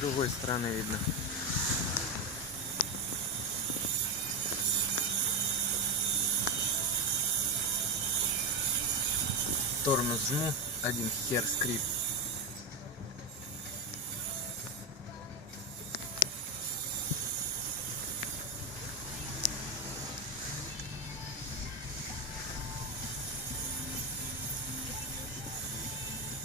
другой стороны видно. Тормоз жму, один хер скрип.